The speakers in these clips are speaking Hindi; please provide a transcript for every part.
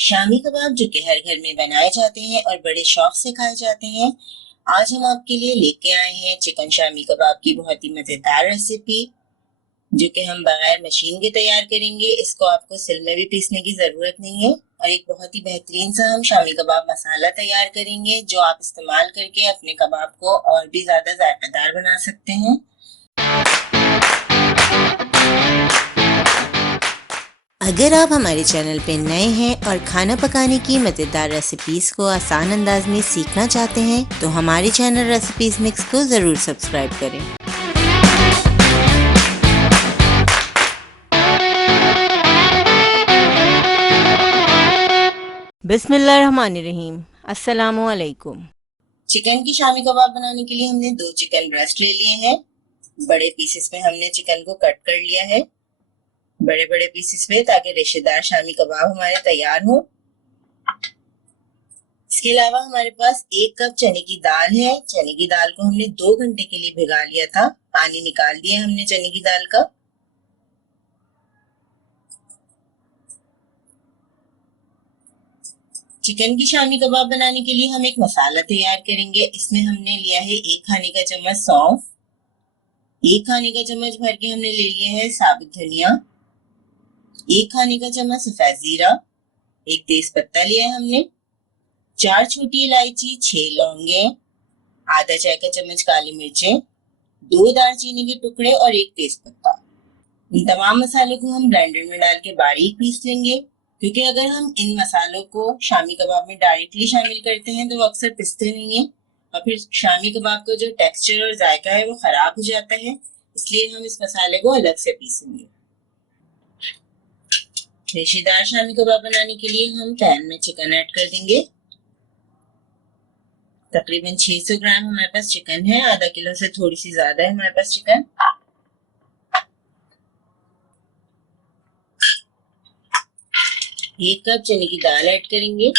शामी कबाब जो कि हर घर में बनाए जाते हैं और बड़े शौक से खाए जाते हैं। आज हम आपके लिए लेके आए हैं चिकन शामी कबाब की बहुत ही मजेदार रेसिपी, जो कि हम बगैर मशीन के तैयार करेंगे। इसको आपको सिल में भी पीसने की जरूरत नहीं है और एक बहुत ही बेहतरीन सा हम शामी कबाब मसाला तैयार करेंगे, जो आप इस्तेमाल करके अपने कबाब को और भी ज्यादा जायकेदार बना सकते हैं। अगर आप हमारे चैनल पे नए हैं और खाना पकाने की मज़ेदार रेसिपीज़ को आसान अंदाज में सीखना चाहते हैं तो हमारे चैनल रेसिपीज़ मिक्स को ज़रूर सब्सक्राइब करें। बिस्मिल्लाहिर्रहमानिर्रहीम, अस्सलामु अलैकुम। चिकन की शामी कबाब बनाने के लिए हमने 2 चिकन ब्रेस्ट ले लिए हैं। बड़े पीसेस में हमने चिकन को कट कर लिया है, बड़े बड़े पीसेस में, ताकि रेशेदार शामी कबाब हमारे तैयार हो। इसके अलावा हमारे पास 1 कप चने की दाल है। चने की दाल को हमने 2 घंटे के लिए भिगा लिया था, पानी निकाल दिया हमने चने की दाल का। चिकन की शामी कबाब बनाने के लिए हम एक मसाला तैयार करेंगे। इसमें हमने लिया है 1 खाने का चम्मच सौंफ, 1 खाने का चम्मच भर के हमने ले लिया है साबुत धनिया, 1 खाने का चम्मच सफेद जीरा, 1 तेज पत्ता लिया है हमने, 4 छोटी इलायची, 6 लौंगे, आधा चाय का चम्मच काली मिर्चें, 2 दालचीनी के टुकड़े और 1 तेज पत्ता। इन तमाम मसालों को हम ब्लेंडर में डाल के बारीक पीस लेंगे, क्योंकि अगर हम इन मसालों को शामी कबाब में डायरेक्टली शामिल करते हैं तो वो अक्सर पिसते नहीं है और फिर शामी कबाब का जो टेक्सचर और जायका है वो खराब हो जाता है। इसलिए हम इस मसाले को अलग से पीसेंगे। रेशेदार शामी कबाब बनाने के लिए हम पैन में चिकन ऐड कर देंगे। तकरीबन 600 ग्राम हमारे पास चिकन है, आधा किलो से थोड़ी सी ज्यादा है हमारे पास चिकन। एक कप चने की दाल ऐड करेंगे।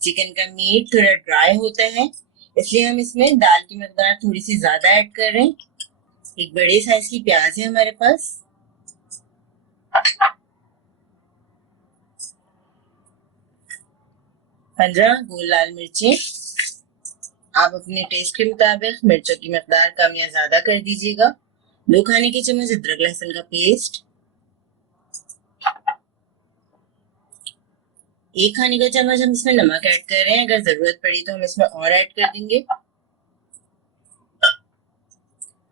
चिकन का मीट थोड़ा ड्राई होता है, इसलिए हम इसमें दाल की मकदार थोड़ी सी ज्यादा ऐड कर रहे हैं। एक बड़े साइज की प्याज है हमारे पास, 15 गोल लाल मिर्चें। आप अपने टेस्ट के मुताबिक मिर्चों की मकदार कम या ज्यादा कर दीजिएगा। 2 खाने के चम्मच अदरक लहसुन का पेस्ट, 1 खाने का चम्मच हम इसमें नमक ऐड कर रहे हैं। अगर जरूरत पड़ी तो हम इसमें और ऐड कर देंगे।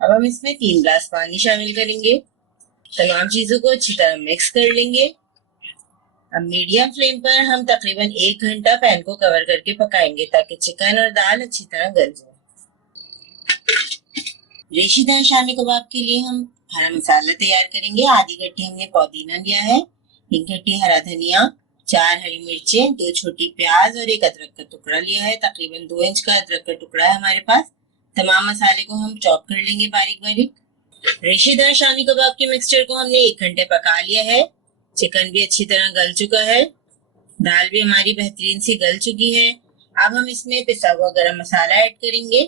अब हम इसमें 3 गिलास पानी शामिल करेंगे। तमाम चीजों को अच्छी तरह मिक्स कर लेंगे। अब मीडियम फ्लेम पर हम तकरीबन 1 घंटा पैन को कवर करके पकाएंगे, ताकि चिकन और दाल अच्छी तरह गल जाए। रेशेदार शामी कबाब के लिए हम हरा मसाला तैयार करेंगे। आधी गड्डी हमने पुदीना लिया है, 1 गड्डी हरा धनिया, 4 हरी मिर्चें, 2 छोटी प्याज और 1 अदरक का टुकड़ा लिया है। तकरीबन 2 इंच का अदरक का टुकड़ा है हमारे पास। तमाम मसाले को हम चॉप कर लेंगे बारीक बारीक। रेशेदार शामी कबाब के मिक्सचर को हमने 1 घंटे पका लिया है। चिकन भी अच्छी तरह गल चुका है, दाल भी हमारी बेहतरीन सी गल चुकी है। अब हम इसमें पिसा हुआ गरम मसाला ऐड करेंगे।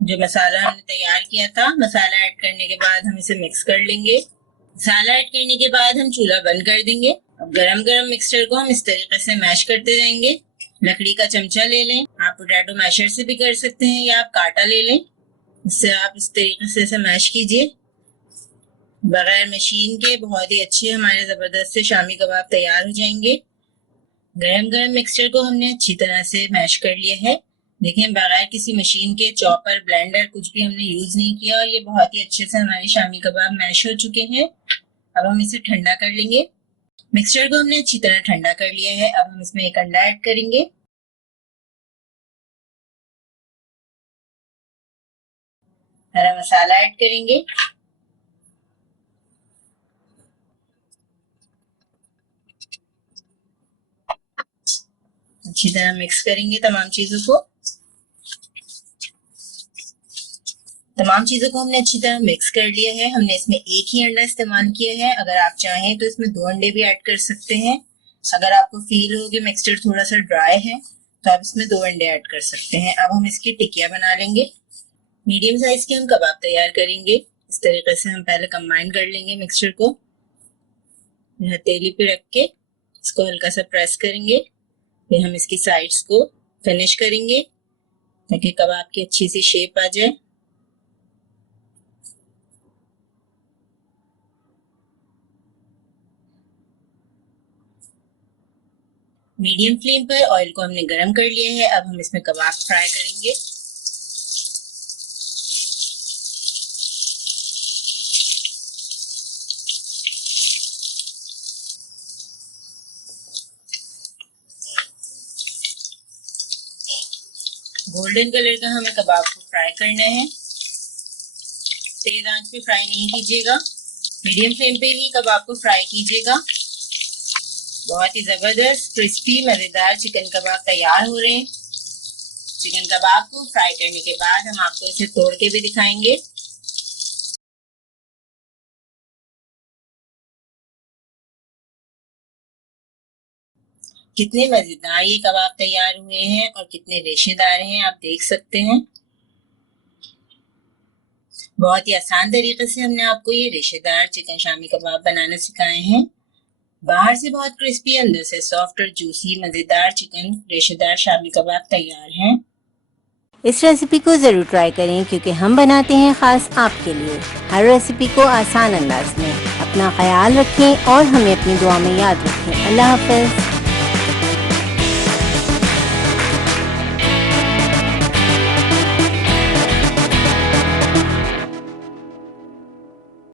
जो मसाला हमने तैयार किया था, मसाला ऐड करने के बाद हम इसे मिक्स कर लेंगे। मसाला ऐड करने के बाद हम चूल्हा बंद कर देंगे। अब गरम गरम मिक्सचर को हम इस तरीके से मैश करते जाएंगे। लकड़ी का चमचा ले लें, आप पोटैटो मैशर से भी कर सकते हैं या आप कांटा ले लें। इससे आप इस तरीके से इसे मैश कीजिए। बगैर मशीन के बहुत ही अच्छे हमारे जबरदस्त से शामी कबाब तैयार हो जाएंगे। गरम गरम मिक्सचर को हमने अच्छी तरह से मैश कर लिया है। देखें, बगैर किसी मशीन के, चॉपर, ब्लेंडर कुछ भी हमने यूज नहीं किया और ये बहुत ही अच्छे से हमारे शामी कबाब मैश हो चुके हैं। अब हम इसे ठंडा कर लेंगे। मिक्सचर को हमने अच्छी तरह ठंडा कर लिया है। अब हम इसमें 1 अंडा ऐड करेंगे। हरा मसाला ऐड करेंगे। अच्छी तरह मिक्स करेंगे तमाम चीजों को। तमाम चीजों को हमने अच्छी तरह मिक्स कर लिया है। हमने इसमें 1 ही अंडा इस्तेमाल किया है। अगर आप चाहें तो इसमें 2 अंडे भी ऐड कर सकते हैं। अगर आपको फील हो कि मिक्सचर थोड़ा सा ड्राई है तो आप इसमें 2 अंडे ऐड कर सकते हैं। अब हम इसकी टिकिया बना लेंगे। मीडियम साइज के हम कबाब तैयार करेंगे। इस तरीके से हम पहले कंबाइन कर लेंगे मिक्सचर को। हथेली पे रख के इसको हल्का सा प्रेस करेंगे, फिर हम इसकी साइड्स को फिनिश करेंगे ताकि कबाब की अच्छी सी शेप आ जाए। मीडियम फ्लेम पर ऑयल को हमने गरम कर लिया है। अब हम इसमें कबाब फ्राई करेंगे। गोल्डन कलर का हमें कबाब को फ्राई करना है। तेज आंच पे फ्राई नहीं कीजिएगा, मीडियम फ्लेम पे ही कबाब को फ्राई कीजिएगा। बहुत ही जबरदस्त क्रिस्पी मजेदार चिकन कबाब तैयार हो रहे हैं। चिकन कबाब को फ्राई करने के बाद हम आपको इसे तोड़ के भी दिखाएंगे। कितने मजेदार ये कबाब तैयार हुए हैं और कितने रेशेदार हैं, आप देख सकते हैं। बहुत ही आसान तरीके से हमने आपको ये रेशेदार चिकन शामी कबाब बनाना सिखाए हैं। बाहर से बहुत क्रिस्पी, अंदर से सॉफ्ट और जूसी मजेदार चिकन रेशेदार शामी कबाब तैयार हैं। इस रेसिपी को ज़रूर ट्राई करें क्योंकि हम बनाते हैं ख़ास आपके लिए हर रेसिपी को आसान अंदाज में। अपना ख्याल रखें और हमें अपनी दुआ में याद रखें। अल्लाह हाफ़िज़।